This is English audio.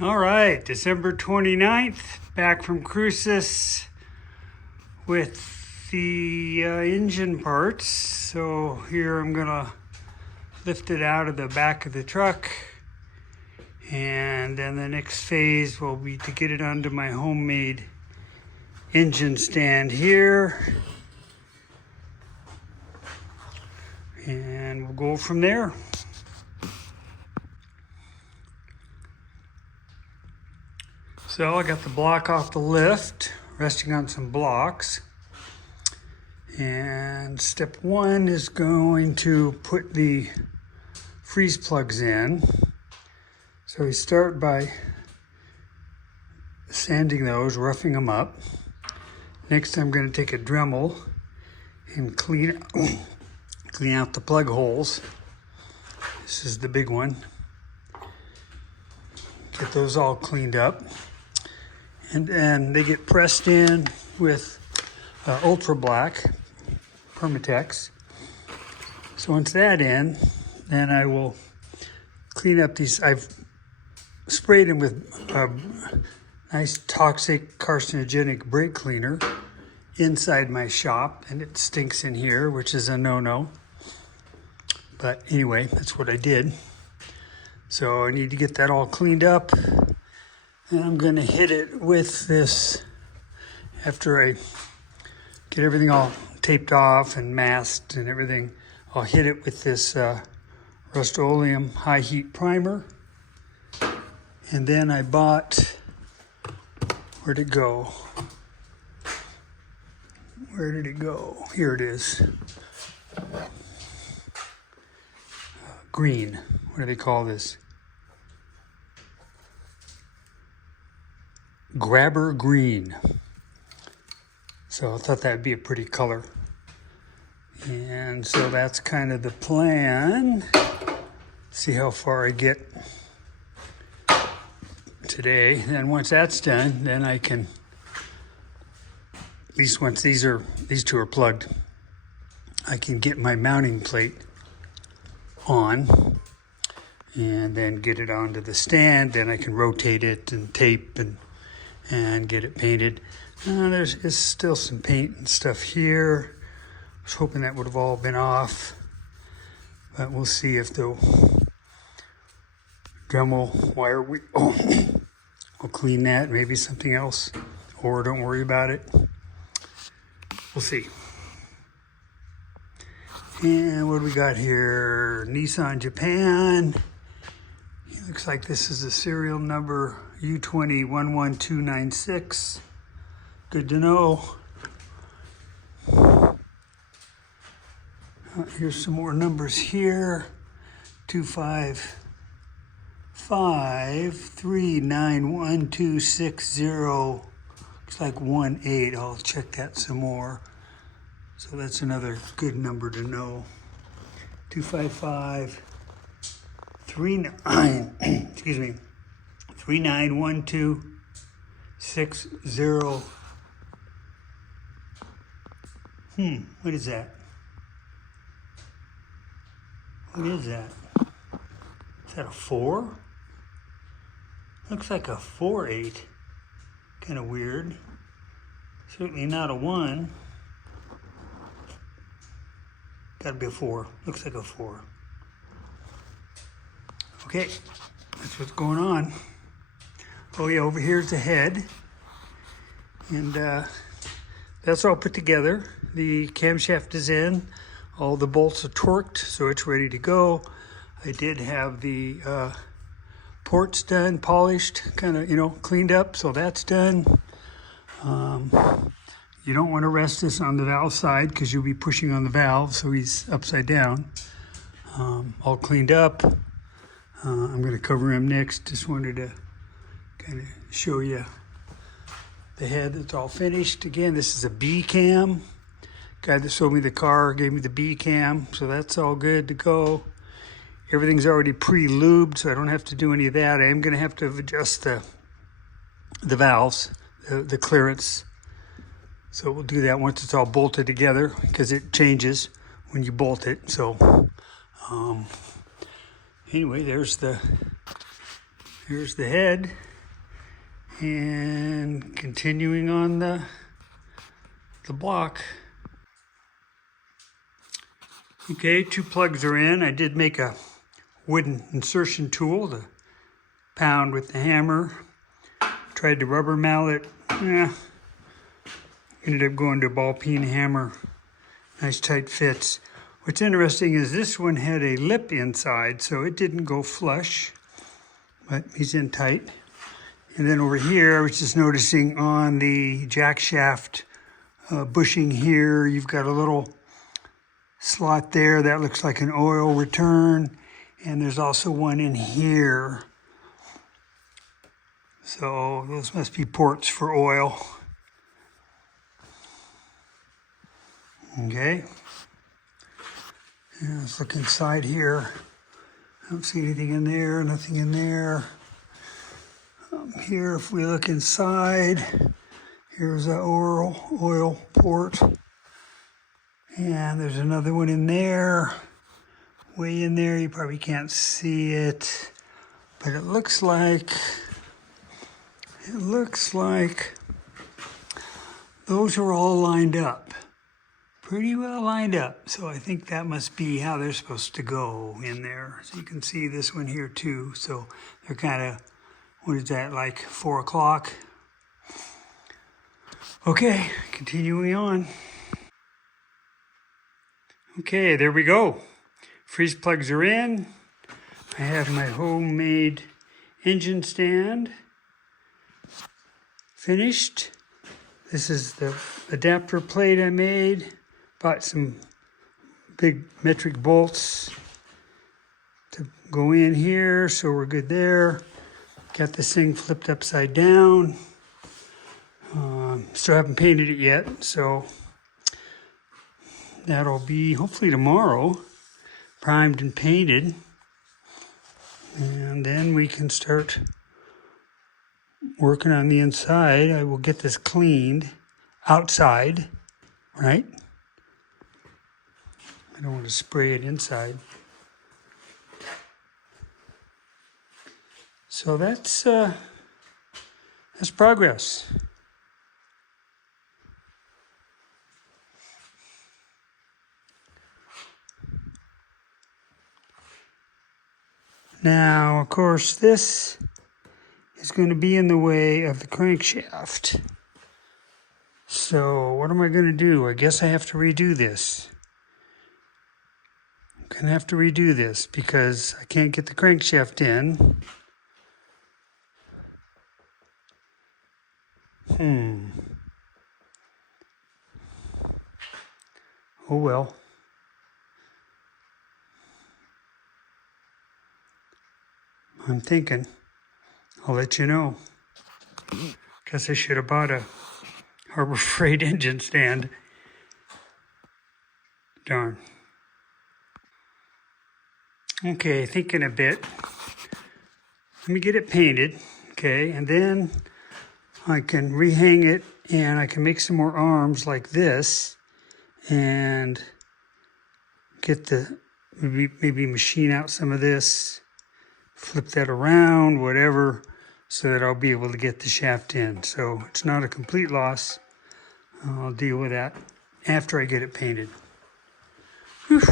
All right, December 29th, back from Cruces with the engine parts. So here I'm gonna lift it out of the back of the truck, and then the next phase will be to get it onto my homemade engine stand here, and we'll go from there. So I got the block off the lift, resting on some blocks. And step one is going to put the freeze plugs in. So we start by sanding those, roughing them up. Next I'm going to take a Dremel and clean out the plug holes. This is the big one. Get those all cleaned up. And then they get pressed in with Ultra Black Permatex. So once that's in, then I will clean up these. I've sprayed them with nice toxic carcinogenic brake cleaner inside my shop, and it stinks in here, which is a no-no. But anyway, that's what I did. So I need to get that all cleaned up. And I'm going to hit it with this, after I get everything all taped off and masked and everything, I'll hit it with this Rust-Oleum high heat primer. And then I bought, where'd it go? Where did it go? Here it is. Green, what do they call this? Grabber green. So I thought that'd be a pretty color. And so that's kind of the plan. See how far I get today. And once that's done, then I can, at least once these two are plugged, I can get my mounting plate on and then get it onto the stand. Then I can rotate it and tape and get it painted. There's still some paint and stuff here. I was hoping that would have all been off, but we'll see if the Dremel wire will clean that, maybe something else, or don't worry about it. We'll see. And what do we got here? Nissan Japan. It looks like this is a serial number U2011296. Good to know. Here's some more numbers here. 255391260. Looks like 18. I'll check that some more. So that's another good number to know. 25539 excuse me, 391260. What is that? What is that? Is that a 4? Looks like a 48. Kind of weird. Certainly not a 1. Gotta be a 4. Looks like a 4. Okay, that's what's going on. Oh yeah, over here's the head. And that's all put together. The camshaft is in. All the bolts are torqued, so it's ready to go. I did have the ports done, polished, kind of, cleaned up, so that's done. You don't want to rest this on the valve side because you'll be pushing on the valve, so he's upside down. All cleaned up. I'm going to cover him next. Just wanted to kind of show you the head that's all finished. Again, this is a B cam. Guy that sold me the car gave me the B cam, so that's all good to go. Everything's already pre-lubed, so I don't have to do any of that. I am going to have to adjust the valves, the clearance. So we'll do that once it's all bolted together, because it changes when you bolt it. So anyway, here's the head. And continuing on the block. Okay, 2 plugs are in. I did make a wooden insertion tool to pound with the hammer. Tried the rubber mallet. Ended up going to a ball peen hammer. Nice tight fits. What's interesting is this one had a lip inside, so it didn't go flush, but he's in tight. And then over here, I was just noticing on the jack shaft bushing here, you've got a little slot there that looks like an oil return, and there's also one in here. So those must be ports for oil. Okay. Yeah, let's look inside here. I don't see anything in there, nothing in there. Here, if we look inside, here's an oil port. And there's another one in there. Way in there, you probably can't see it. But it looks like those are all lined up. Pretty well lined up. So I think that must be how they're supposed to go in there. So you can see this one here too. So they're kind of, what is that, like 4 o'clock? Okay, continuing on. Okay, there we go. Freeze plugs are in. I have my homemade engine stand finished. This is the adapter plate I made. Bought some big metric bolts to go in here, so we're good there. Got this thing flipped upside down. Still haven't painted it yet, so that'll be hopefully tomorrow, primed and painted. And then we can start working on the inside. I will get this cleaned outside, right? I don't want to spray it inside. So that's progress. Now, of course, this is going to be in the way of the crankshaft. So what am I going to do? I guess I have to redo this. I'm going to have to redo this because I can't get the crankshaft in. Oh well. I'm thinking. I'll let you know. Guess I should have bought a Harbor Freight engine stand. Darn. Okay, thinking a bit. Let me get it painted, okay, and then I can rehang it and I can make some more arms like this and get the, maybe machine out some of this, flip that around, whatever, so that I'll be able to get the shaft in. So it's not a complete loss. I'll deal with that after I get it painted. Whew.